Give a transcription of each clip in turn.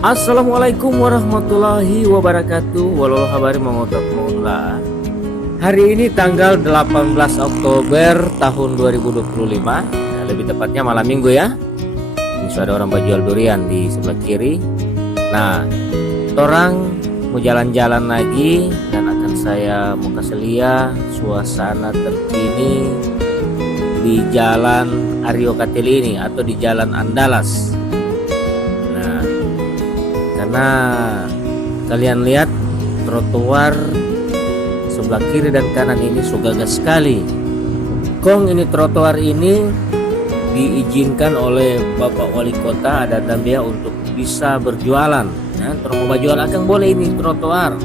Assalamualaikum warahmatullahi wabarakatuh. Walau habari mengotak mula. Hari ini tanggal 18 Oktober tahun 2025. Nah, lebih tepatnya malam minggu ya. Ini sudah ada orang berjual durian di sebelah kiri. Nah, orang mau jalan-jalan lagi dan akan saya mau kasih lihat suasana terkini di Jalan Aryo Katili ini atau di Jalan Andalas. Karena kalian lihat trotoar sebelah kiri dan kanan ini gagas sekali. Ini trotoar ini diizinkan oleh Bapak Wali Kota Adat Dambia untuk bisa berjualan. Ya, mau berjual akan boleh ini trotoar.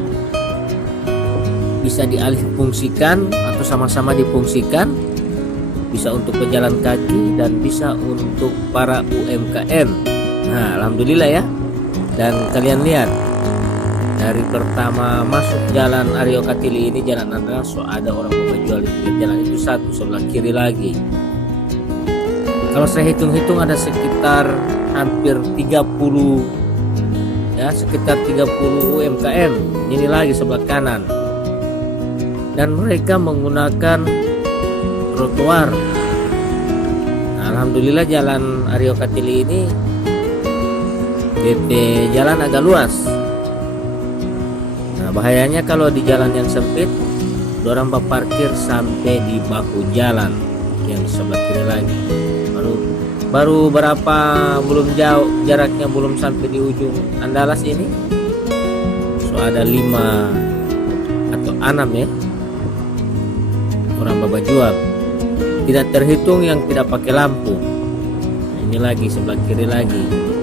Bisa dialih fungsikan atau sama-sama difungsikan. Bisa untuk pejalan kaki dan bisa untuk para UMKM. Nah, alhamdulillah ya. Dan kalian lihat dari pertama masuk Jalan Aryo Katili ini, Jalan Andalas, ada orang berjual di pinggir jalan itu satu, sebelah kiri lagi. Kalau saya hitung-hitung ada sekitar hampir 30 ya, sekitar 30 UMKM. Ini lagi sebelah kanan. Dan mereka menggunakan trotoar. Nah, alhamdulillah Jalan Aryo Katili ini jalan agak luas. Nah, bahayanya kalau di jalan yang sempit, orang parkir sampai di bahu jalan yang sebelah kiri lagi. Baru berapa, belum jauh jaraknya, belum sampai di ujung Andalas ini. So ada 5 atau 6 ya orang jual. Tidak terhitung yang tidak pakai lampu. Ini lagi sebelah kiri lagi.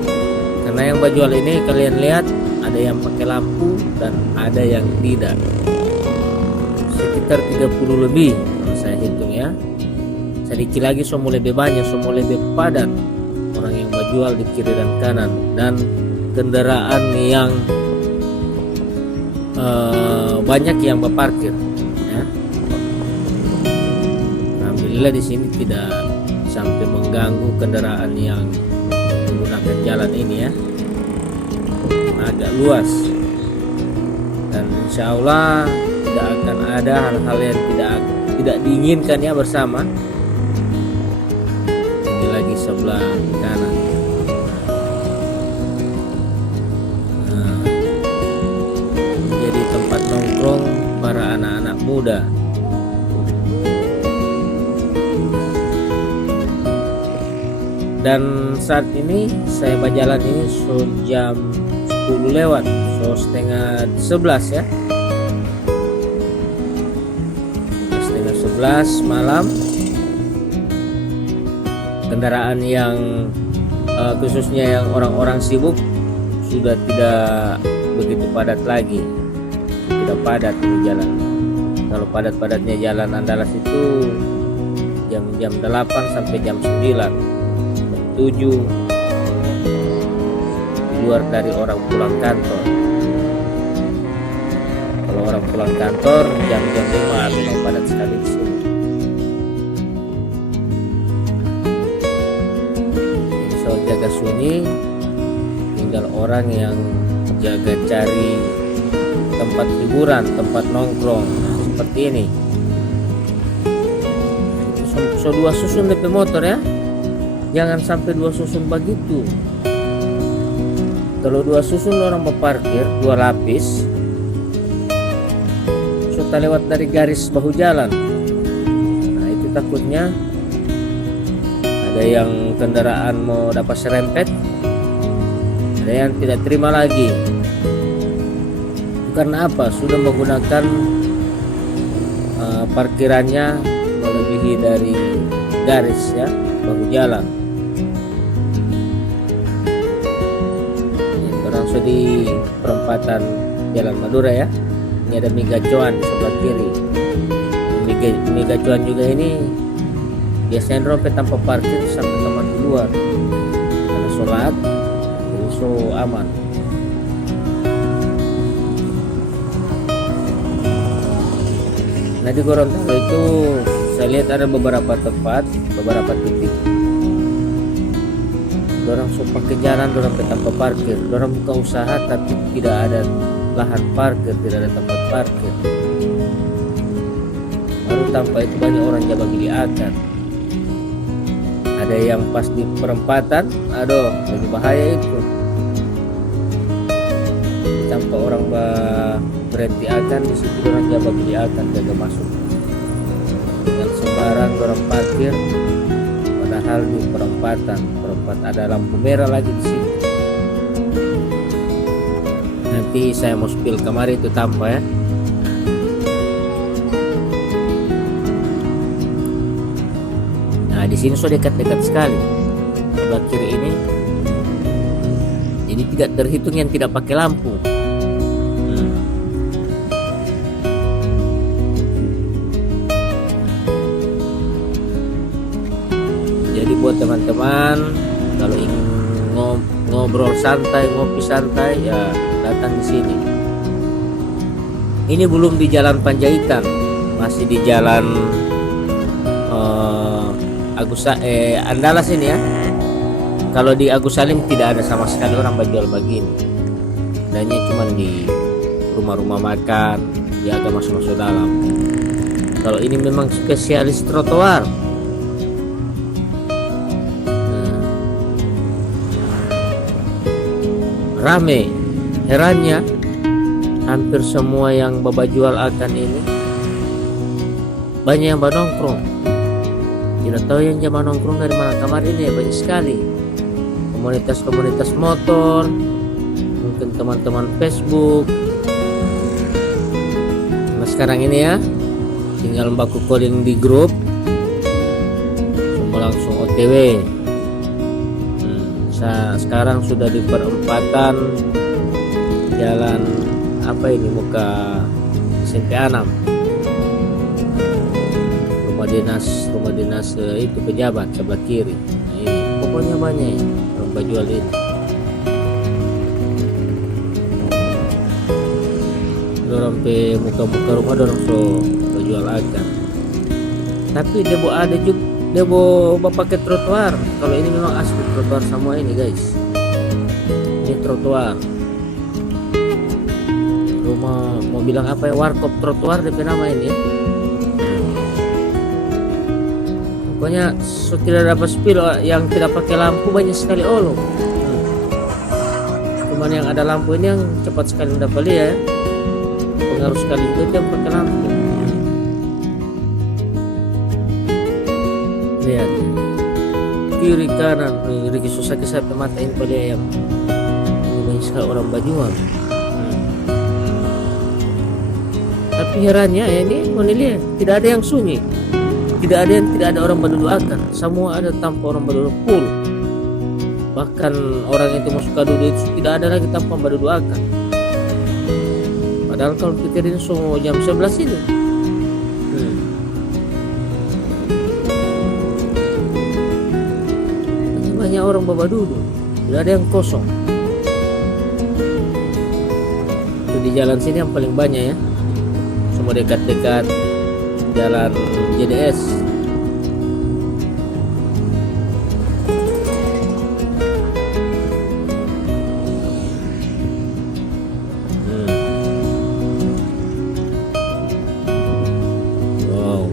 Karena yang jual ini kalian lihat ada yang pakai lampu dan ada yang tidak. Sekitar 30 lebih kalau saya hitung ya. Sedikit lagi semua lebih banyak, semua lebih padat orang yang jual di kiri dan kanan, dan kendaraan yang banyak yang berparkir ya. Alhamdulillah di sini tidak sampai mengganggu kendaraan yang menggunakan jalan ini ya. Agak luas dan insya Allah tidak akan ada hal-hal yang tidak diinginkan ya bersama. Ini lagi sebelah kanan. Nah, jadi tempat nongkrong para anak-anak muda. Dan saat ini saya berjalan ini jam 10 lewat, setengah 11 ya, setengah 11 malam. Kendaraan yang khususnya yang orang-orang sibuk sudah tidak begitu padat lagi, tidak padat di jalan. Kalau padat-padatnya Jalan Andalas itu jam 8 sampai jam 9, 7 luar dari orang pulang kantor. Kalau orang pulang kantor jam-jam 5 memang padat sekali di sini. Ini soal jaga sunyi, tinggal orang yang jaga cari tempat hiburan, tempat nongkrong. Nah, seperti ini. So 2 susun DP motor ya. Jangan sampai 2 susun begitu. Kalau 2 susun orang berparkir 2 lapis, sudah lewat dari garis bahu jalan. Nah itu takutnya ada yang kendaraan mau dapat serempet, ada yang tidak terima lagi. Karena apa? Sudah menggunakan parkirannya melebihi dari garis ya bahu jalan. Di perempatan Jalan Madura ya. Ini ada mie gacuan di sebelah kiri. Mie gacuan juga ini biasanya rompet tanpa parkir sampai tempat di luar karena sholat, jadi so aman. Nah di Gorontalo itu saya lihat ada beberapa tempat, beberapa titik orang suka ke jalan, orang ke tempat parkir, orang buka usaha tapi tidak ada lahan parkir, tidak ada tempat parkir. Baru tanpa itu banyak orang jaga beli akan. Ada yang pas di perempatan, aduh lebih bahaya itu. Tanpa orang berhenti akan, di situ orang jaga beli akan, jaga masuk. Dengan sembarang orang parkir, padahal di perempatan ada lampu merah lagi di situ. Nanti saya mau spill kemari itu tanpa ya. Nah di sini sudah dekat-dekat sekali sebelah kiri ini, jadi tidak terhitung yang tidak pakai lampu. Jadi buat teman-teman kalau ingin ngobrol santai, ngopi santai, ya datang di sini. Ini belum di Jalan Panjaitan, masih di Jalan Andalas ini ya. Kalau di Agus Salim tidak ada sama sekali orang berjual begini. Adanya cuma di rumah-rumah makan, dia agak masuk-masuk dalam. Kalau ini memang spesialis trotoar. Rame, herannya hampir semua yang jual akan ini banyak yang nongkrong. Tidak tahu yang zaman nongkrong dari mana kamar ini, banyak sekali komunitas-komunitas motor, mungkin teman-teman Facebook. Nah sekarang ini ya tinggal baku calling di grup, semua langsung OTW. Sekarang sudah di perempatan jalan apa ini, muka SMP 6, rumah dinas itu pejabat sebelah kiri. Nah, ini pokoknya banyak orang berjual ini. Orang pe muka-muka rumah orang so berjual akan. Tapi dia ada juga dia bawa pakai trotoar. Kalau ini memang asli trotoar semua ini guys. Ini trotoar. Rumah mau bilang apa ya, warkop trotoar DP nama ini. Pokoknya so tidak dapat spill, yang tidak pakai lampu banyak sekali olong. Cuman yang ada lampu ini yang cepat sekali mendapat ya. Pengaruh sekali juga yang pakai lampu. Lihat kiri kanan, Riki susah ke saya mata ini pada yang ini banyak sekali orang berjual. Tapi herannya ya ini menilai tidak ada yang sunyi, tidak ada orang berduduk akan, semua ada tanpa orang berduduk full. Bahkan orang itu masuk ke duduk itu tidak ada lagi tanpa berduduk akan. Padahal kalau pikirin semua jam 11 ini. Banyak orang bawa duduk, tidak ada yang kosong. Itu di jalan sini yang paling banyak ya, semua dekat-dekat jalan JDS. Wow.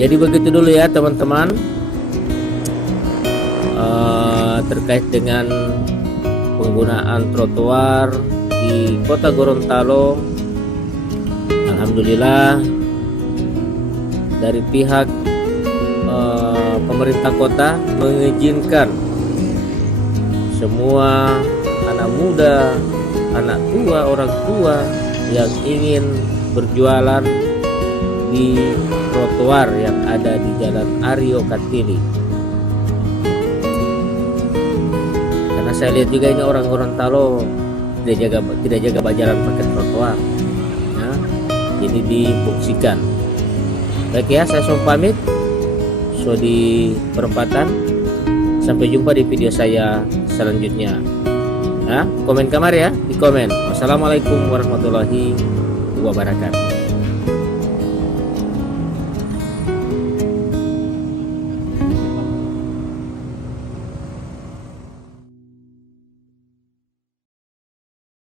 Jadi begitu dulu ya teman-teman, terkait dengan penggunaan trotoar di Kota Gorontalo. Alhamdulillah dari pihak pemerintah kota mengizinkan semua anak muda, anak tua, orang tua yang ingin berjualan di trotoar yang ada di Jalan Aryo Kartini. Karena saya lihat juga ini orang Gorontalo tidak jaga jalan pakai trotoar. Ya, jadi difungsikan. Baik ya, saya pamit. So di perempatan. Sampai jumpa di video saya selanjutnya. Nah, komen kamar ya, di komen. Wassalamualaikum warahmatullahi wabarakatuh.